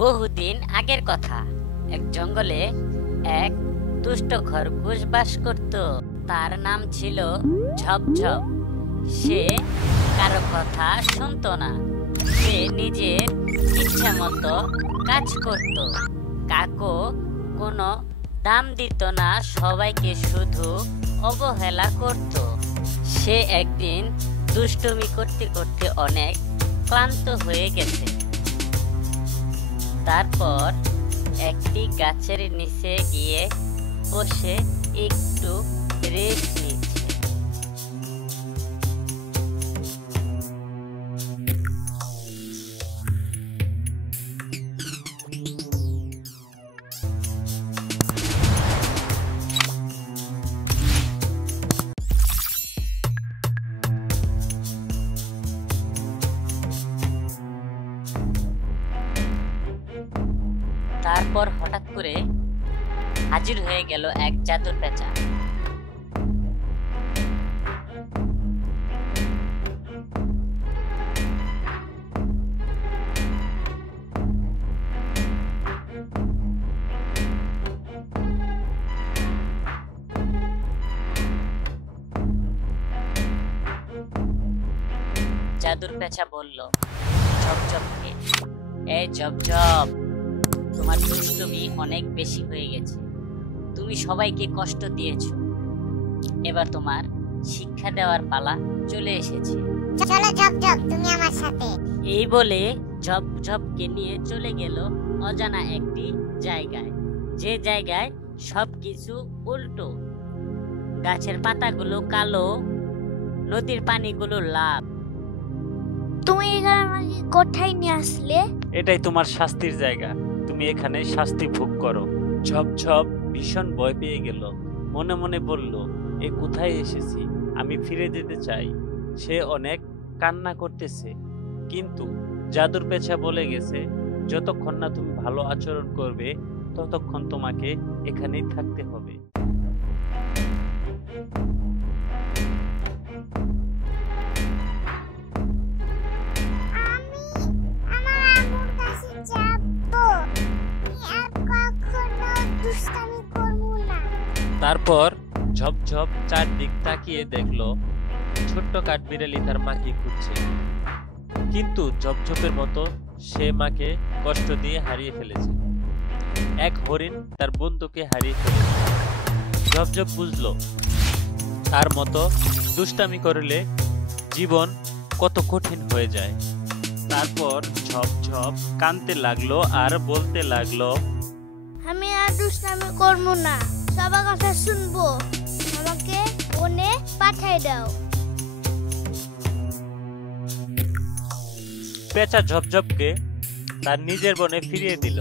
বহুদিন আগের কথা, এক জঙ্গলে এক দুষ্ট খরগোশ বাস করত। তার নাম ছিল ঝপঝপ। সে কারো কথা শুনতো না। সে নিজের ইচ্ছা মতো কাজ করত। কাকো কোনো দাম দিত না, সবাইকে শুধু অবহেলা করত। সে একদিন দুষ্টুমি করতে করতে অনেক ক্লান্ত হয়ে গেছে। তারপর একটি গাছের নিচে গিয়ে বসে একটু রেস্ট নিচ্ছে। তারপর হঠাৎ করে হাজির হয়ে গেল এক জাদুর পেঁচা। জাদুর পেঁচা বলল ঝপঝপকে, এই ঝপঝপ, তোমার দুষ্টুমি অনেক বেশি হয়ে গেছে। তুমি সবাইকে কষ্ট দিয়েছো, এবার তোমার শিক্ষা দেওয়ার পালা চলে এসেছে। চলো ঝপঝপ, তুমি আমার সাথে। এই বলে ঝপঝপকে নিয়ে চলে গেল অজানা একটি জায়গায়, যে জায়গায় সবকিছু উল্টো। গাছের পাতাগুলো কালো, নদীর পানিগুলো লাল। তুমি এখানে আমাকে কোথায় নিয়ে আসলে? এটাই তোমার শাস্তির জায়গা, তুমি এখানে শাস্তি ভোগ করো। ঝপঝপ ভীষণ ভয় পেয়ে গেল। মনে মনে বলল, এ কোথায় এসেছি, আমি ফিরে যেতে চাই। সে অনেক কান্না করতেছে, কিন্তু জাদুর পেঁচা বলে গেছে, যতক্ষণ না তুমি ভালো আচরণ করবে ততক্ষণ তোমাকে এখানেই থাকতে হবে। তারপর ঝপঝপ চারদিক তাকিয়ে দেখলো ছোট্ট কাঠবিড়ালি তার মাকে খুঁজছে, কিন্তু ঝপঝপের মতো সে মাকে কষ্ট দিয়ে হারিয়ে ফেলেছে। এক হরিণ তার বন্ধুকে হারিয়ে ফেলেছে। ঝপঝপ বুঝলো তার মতো দুষ্টামি করলে জীবন কত কঠিন হয়ে যায়। তারপর ঝপঝপ কাঁদতে লাগলো আর বলতে লাগলো, আমি আর দুষ্টামি করবো না, সবার কথা শুনবো, আমাকে বনে পাঠাই দাও। পেঁচা ঝপঝপকে তার নিজের বনে ফিরিয়ে দিল।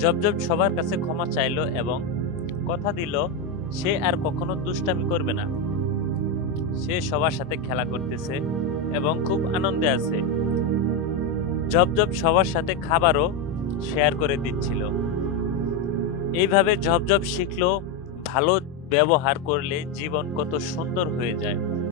ঝপঝপ সবার কাছে ক্ষমা চাইলো এবং কথা দিল সে আর কখনো দুষ্টামি করবে না। সে সবার সাথে খেলা করতেছে এবং খুব আনন্দে আছে। ঝপঝপ সবার সাথে খাবারও শেয়ার করে দিচ্ছিল। এইভাবে ঝপঝপ শিখলো ভালো ব্যবহার করলে জীবন কত সুন্দর হয়ে যায়।